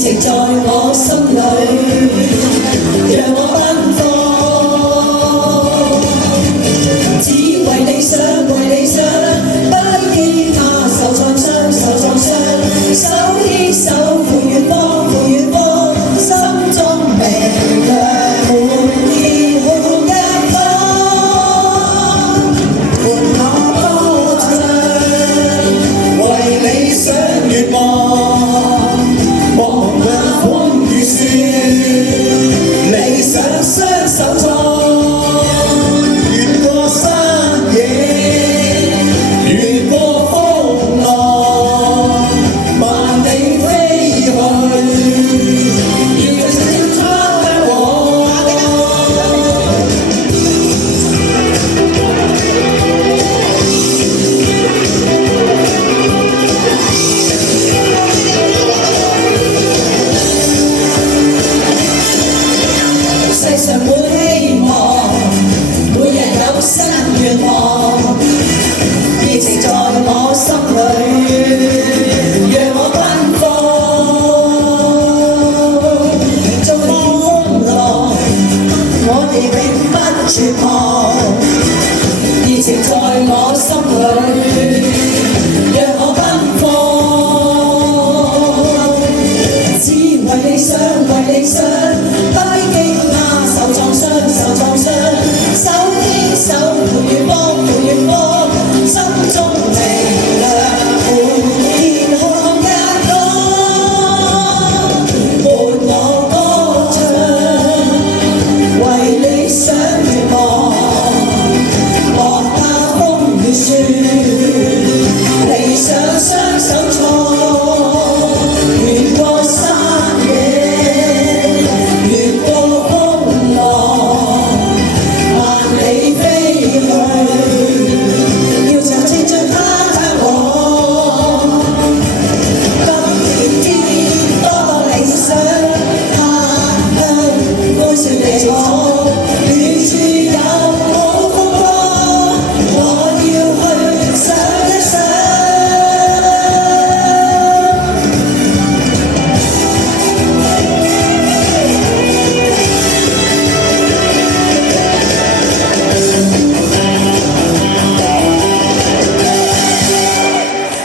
情在我心裏，讓我奔放，只為理想，為理想，不驚怕受創傷，受創傷，手牽手赴遠方，赴遠方，心中明亮滿天空一方，伴我歌唱，為理想願望。理想雙手創，越過山野，越過風浪，萬里飛去，要着小窗向往。世上滿希望，每人有新願望，熱情在我心裏，讓我奔放，縱風浪，我哋永不絕望，熱情在我心裏，讓我奔放，只為理想，為理想，不驚怕受創傷，受創傷，手牽手赴遠方，赴遠方，心中明亮滿天空一方，伴我歌唱，為理想願望，莫怕風雨雪，理想雙手創，越過山野，越過風浪，萬里飛去，要着青春他向往。今天多多理想，他鄉歡笑地闖，遠處有好風光，我要去想一想。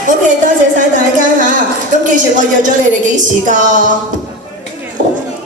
OK， 多謝晒大家嚇，咁記住我約咗你哋幾時㗎？